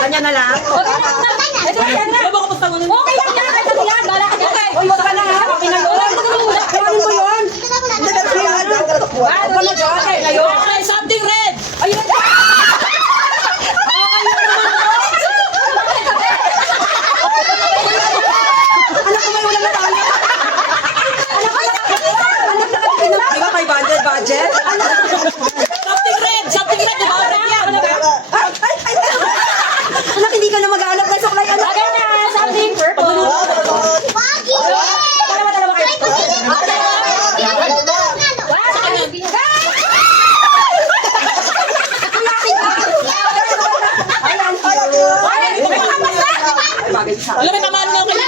Kanya na lang. Okay lang yan. Uy, wag ka na ha. Kunin mo yun. Wag ka na dyan. Something red. Ayun na. Anak ko may wala na tayo. Di ba 500 budget? Something red. Something red. Anak, hindi ka na mag-aalap na saklay. Something purple. Alam mo, tamaan na ako kayo.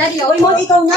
Daddy, ikaw na.